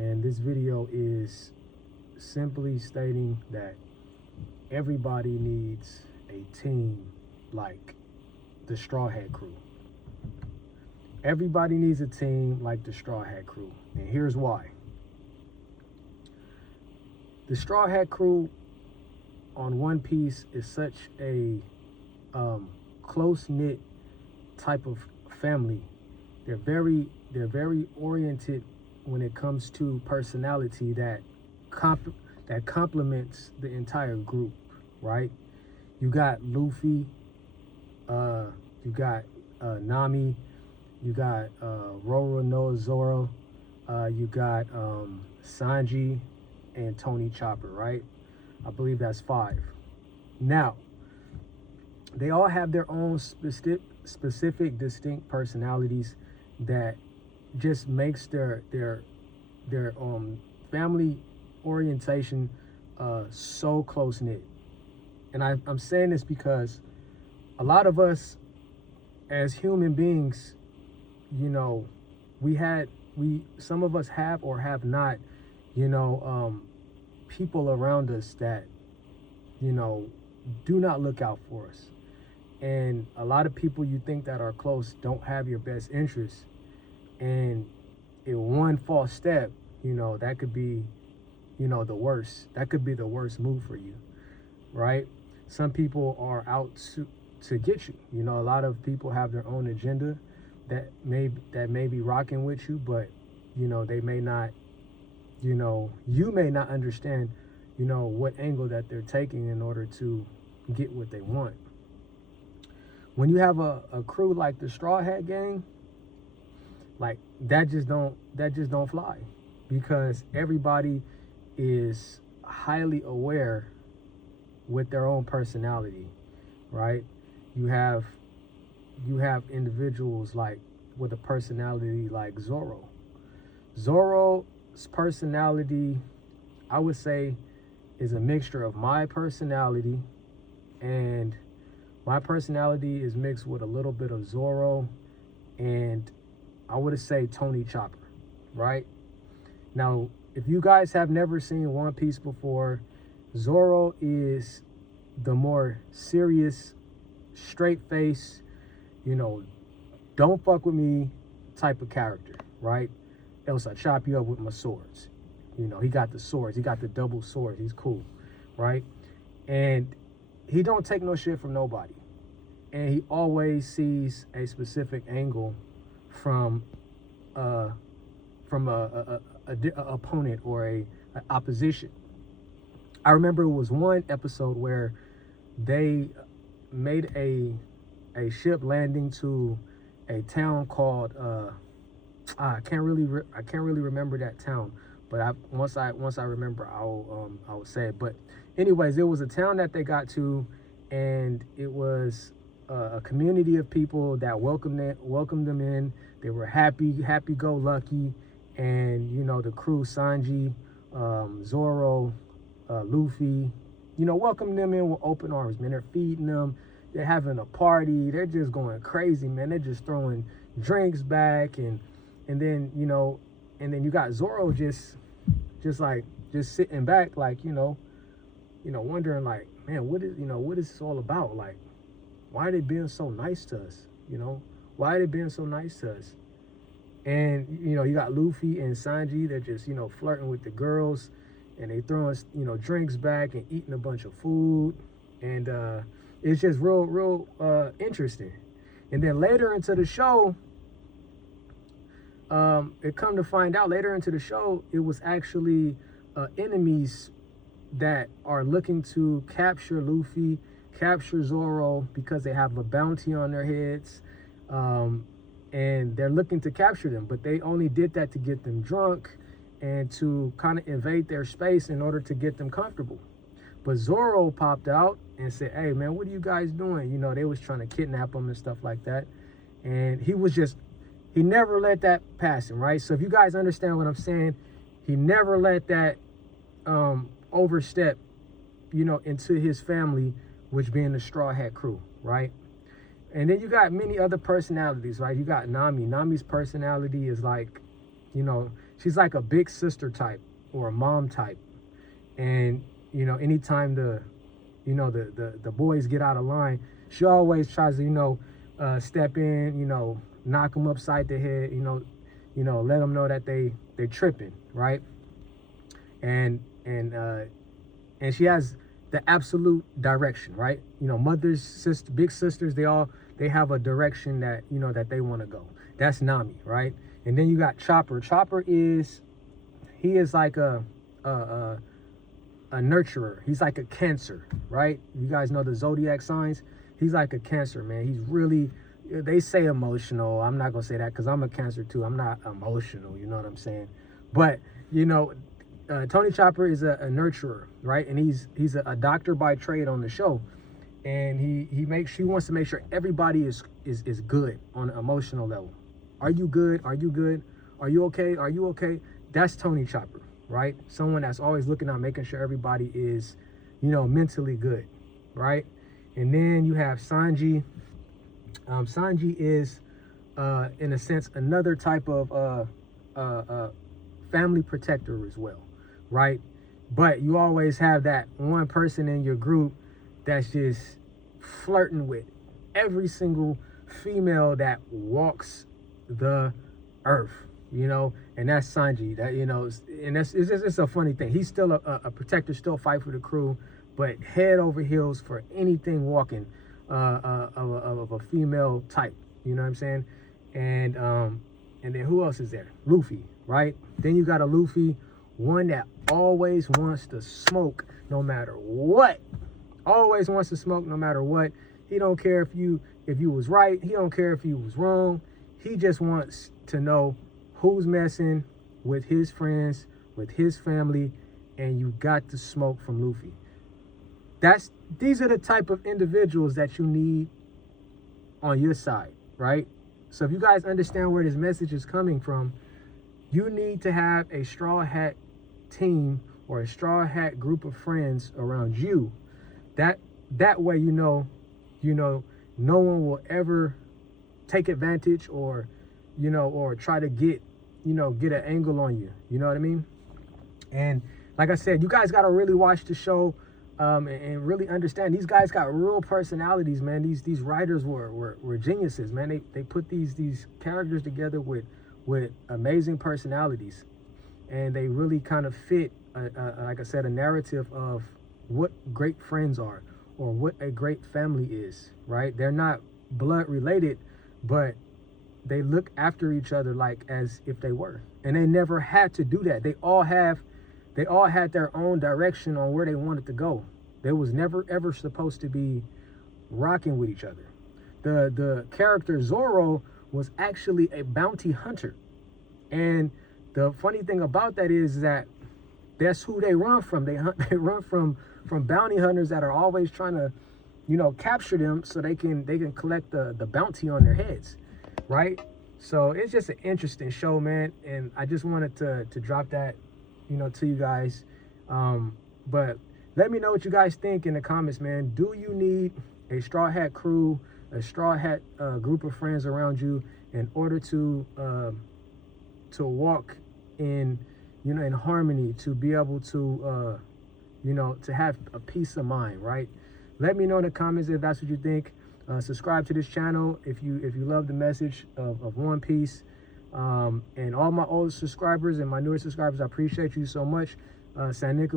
And this video is simply stating that everybody needs a team like the Straw Hat Crew. Everybody needs a team like the Straw Hat Crew, and here's why. The Straw Hat Crew on One Piece is such a close-knit type of family. They're very oriented when it comes to personality that complements the entire group, right? You got Luffy, you got Nami, you got Zoro, you got Sanji and Tony Chopper, right? I believe that's 5. Now, they all have their own specific, distinct personalities that just makes their family orientation so close knit. And I'm saying this because a lot of us as human beings, you know, some of us have or have not, you know, people around us that, you know, do not look out for us. And a lot of people you think that are close don't have your best interests. And in one false step, you know, that could be, you know, the worst. That could be the worst move for you, right? Some people are out to get you. You know, a lot of people have their own agenda that may be rocking with you, but, you know, they may not, you know, you may not understand, you know, what angle that they're taking in order to get what they want. When you have a crew like the Straw Hat Gang, like that just don't fly, because everybody is highly aware with their own personality, right? You have individuals like with a personality like Zoro. Zoro's personality, I would say, is a mixture of my personality, and my personality is mixed with a little bit of Zoro, and I would say Tony Chopper, right? Now, if you guys have never seen One Piece before, Zoro is the more serious, straight face, you know, don't fuck with me type of character, right? Else I chop you up with my swords. You know, he got the swords, he got the double swords, he's cool, right? And he don't take no shit from nobody. And he always sees a specific angle from a opponent or a opposition. I remember it was one episode where they made a ship landing to a town called I can't really remember that town, but once I remember, I'll say it. But anyways, it was a town that they got to, and it was a community of people that welcomed them in. They were happy-go-lucky, and you know, the crew, Sanji, Zoro, Luffy, you know, welcomed them in with open arms, man. They're feeding them, they're having a party, they're just going crazy, man. They're just throwing drinks back, and then, you know, and then you got Zoro just sitting back, like, you know, wondering, like, man, what is this all about? Like, why are they being so nice to us? You know, why are they being so nice to us? And, you know, you got Luffy and Sanji, they're just, you know, flirting with the girls, and they throwing, you know, drinks back and eating a bunch of food. And it's just real interesting. And then later into the show, it come to find out later into the show, it was actually enemies that are looking to capture Luffy, capture Zoro, because they have a bounty on their heads, and they're looking to capture them, but they only did that to get them drunk and to kind of invade their space in order to get them comfortable. But Zoro popped out and said, hey man, what are you guys doing? You know, they was trying to kidnap him and stuff like that, and he never let that pass him, right? So if you guys understand what I'm saying, he never let that overstep, you know, into his family, which being the Straw Hat Crew, right? And then you got many other personalities, right? You got Nami. Nami's personality is like, you know, she's like a big sister type or a mom type. And anytime the boys get out of line, she always tries to step in, knock them upside the head, let them know that they're tripping, right? And she has the absolute direction, right? Mothers, sisters, big sisters, they have a direction that that they want to go. That's Nami, right? And then you got Chopper. Chopper he is like a nurturer. He's like a Cancer, right? You guys know the zodiac signs. He's like a Cancer, man. He's really, they say emotional. I'm not gonna say that because I'm a Cancer too. I'm not emotional, you know what I'm saying? But Tony Chopper is a nurturer, right? And he's a doctor by trade on the show, and he wants to make sure everybody is good on an emotional level. Are you good? Are you good? Are you okay? Are you okay? That's Tony Chopper, right? Someone that's always looking out, making sure everybody is, mentally good, right? And then you have Sanji. Sanji is, in a sense, another type of family protector as well, right? But you always have that one person in your group that's just flirting with every single female that walks the earth, and that's Sanji. That and it's a funny thing. He's still a protector, still fight for the crew, but head over heels for anything walking of a female type. You know what I'm saying? And then who else is there? Luffy, right? Then you got a Luffy, one that always wants to smoke no matter what. Always wants to smoke no matter what. He don't care if you was right. He don't care if you was wrong. He just wants to know who's messing with his friends, with his family, and you got to smoke from Luffy. These are the type of individuals that you need on your side, right? So if you guys understand where this message is coming from, you need to have a straw hat team or a straw hat group of friends around you. That way no one will ever take advantage or try to get an angle on you. You know what I mean? And like I said, you guys got to really watch the show and really understand these guys got real personalities, man. These writers were geniuses, man. They put these characters together with amazing personalities, and they really kind of fit like I said, a narrative of what great friends are or what a great family is, right? They're not blood related, but they look after each other like as if they were, and they never had to do that. They all had their own direction on where they wanted to go. They was never ever supposed to be rocking with each other. The character Zoro was actually a bounty hunter, and the funny thing about that is that that's who they run from. They run from bounty hunters that are always trying to capture them so they can collect the bounty on their heads, right? So it's just an interesting show, man, and I just wanted to drop that to you guys. But let me know what you guys think in the comments, man. Do you need a straw hat crew, a straw hat group of friends around you in order to walk in in harmony, to be able to to have a peace of mind, right? Let me know in the comments if that's what you think. Subscribe to this channel if you love the message of One Piece. And all my old subscribers and my newer subscribers, I appreciate you so much. San Nicolas.